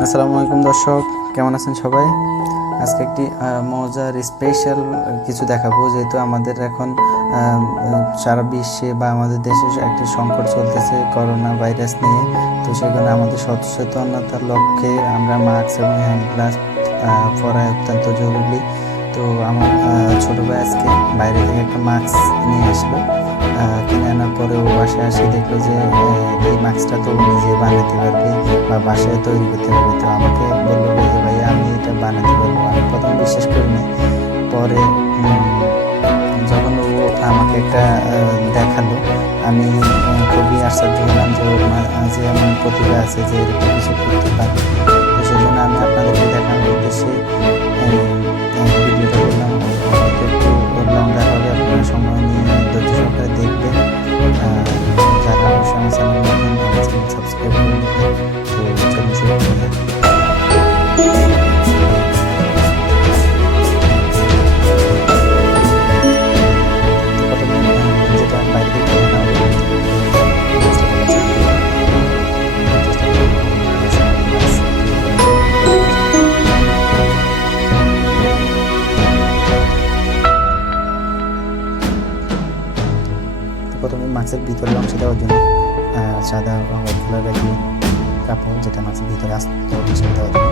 আসসালামু আলাইকুম দর্শক, কেমন আছেন সবাই? আজকে একটি মজার স্পেশাল কিছু দেখাবো। যেহেতু আমাদের এখন সারা বিশ্বে বা আমাদের দেশে একটি সংকট চলতেছে করোনা ভাইরাস নিয়ে। তো সেখানে আমাদের সচেতনতার লক্ষ্যে আমরা মাস্ক এবং হ্যান্ড গ্লাভস পরা অত্যন্ত জরুরি। তো আমার ছোট ভাই আজকে বাইরে থেকে একটা মাস্ক নিয়ে আসলো। কিনে আনার পরে ও বাসায় আসে দেখলো যে এই মাস্কটা তো নিজে বানাতে পারবে বা বাসায় তৈরি করতে পারবে। তো আমাকে বললো যে ভাই আমি এটা বানাতে পারবো। আমি প্রথম বিশ্বাস করিনি। পরে যখন ও আমাকে একটা দেখালো, আমি খুবই আশ্চর্য হলাম যে ওর মাঝে এমন প্রতিভা আছে যে এরকম কিছু করতে পারে। তো সেজন্য আমি আপনাদেরকে দেখানোর উদ্দেশ্যে ভিডিওটা করলাম। হয়তো একটু লঙ্গার হবে, আপনারা সময় নিয়ে ধৈর্য সহকারে দেখবেন। যারা অবশ্যই আমার চ্যানেল নতুন, আমার চ্যানেল সাবস্ক্রাইব করে নেবেন। তো চলুন শুরু করা যাক। যেটা বাইরে থেকে কিনে নেওয়া হবে, প্রথমে মাছের ভিতরের অংশ দেওয়ার জন্য সাদা হোয়াইট কালার একটি কাপড়, যেটা মাছের ভিতরে আস্ত হিসেবে দেওয়ার জন্য।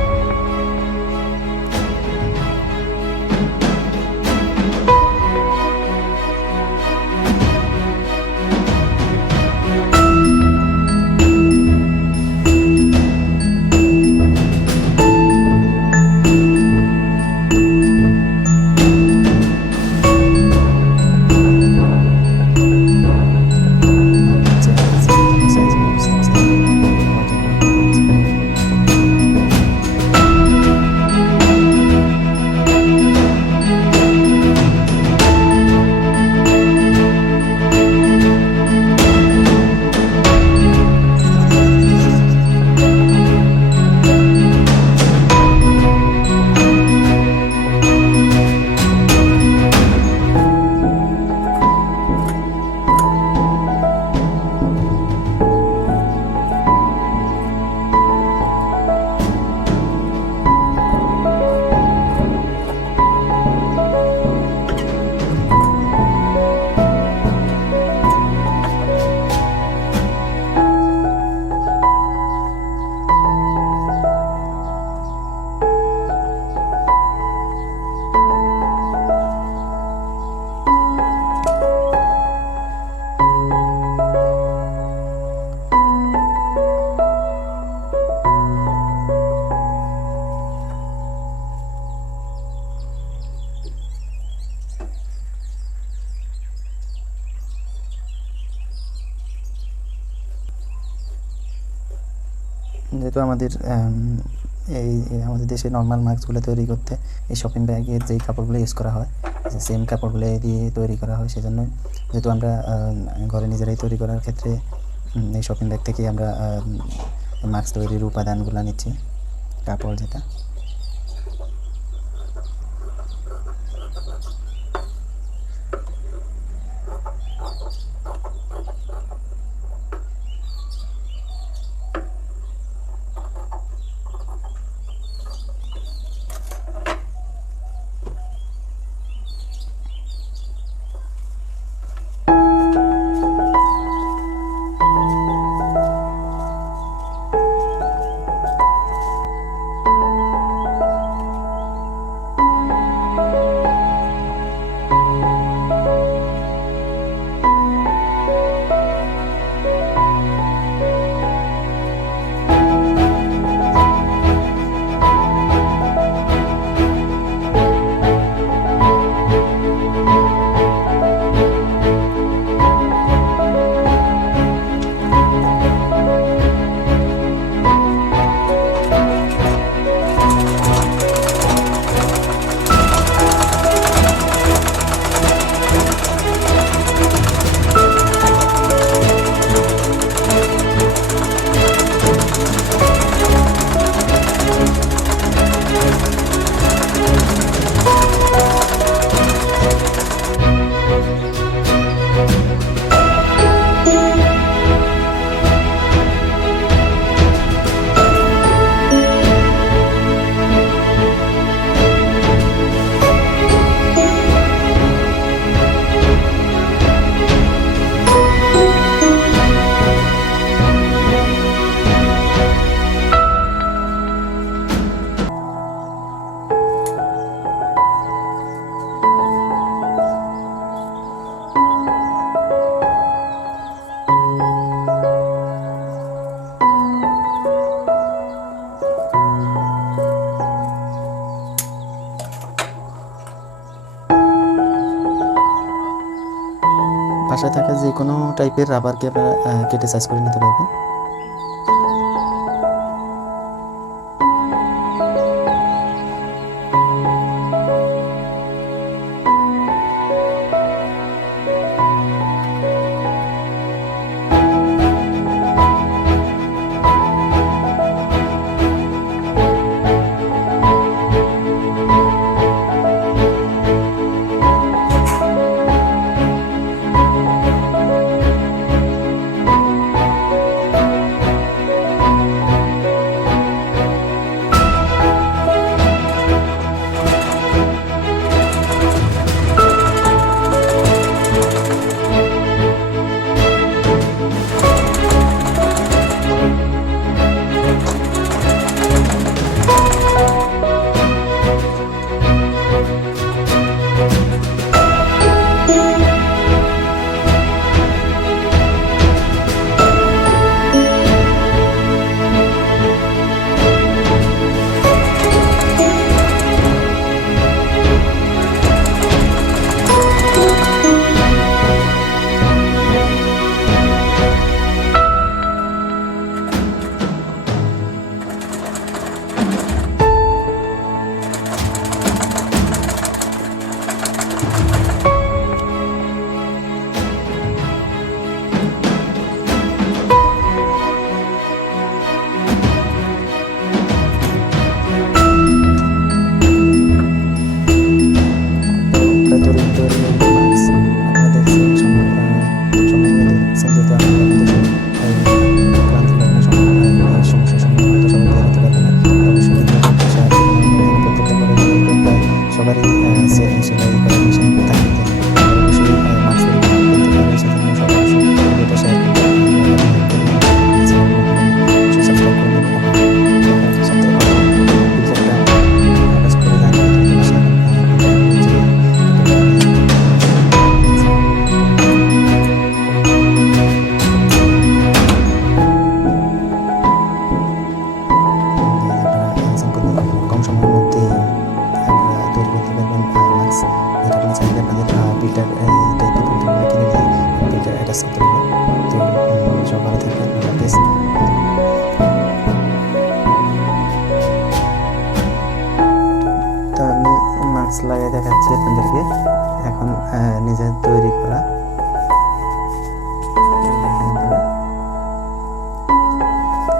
যেহেতু আমাদের আমাদের দেশে নর্মাল মাস্কগুলো তৈরি করতে এই শপিং ব্যাগের যেই কাপড়গুলো ইউজ করা হয়, সেম কাপড়গুলো দিয়ে তৈরি করা হয়। সেজন্য যেহেতু আমরা ঘরে নিজেরাই তৈরি করার ক্ষেত্রে এই শপিং ব্যাগ থেকেই আমরা মাস্ক তৈরির উপাদানগুলো নিচ্ছি, কাপড় যেটা। বাসায় থাকা যে কোনো টাইপের রাবারকে আপনারা কেটে সাইজ করে নিতে পারবেন। লাগিয়ে দেখাচ্ছি আপনাদেরকে এখন নিজের তৈরি করা।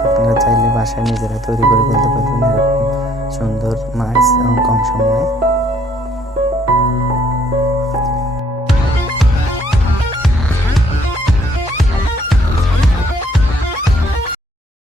আপনারা চাইলে বাসায় নিজেরা তৈরি করে ফেলতে পারবেন এরকম সুন্দর মাস্ক এবং কম সময়ে।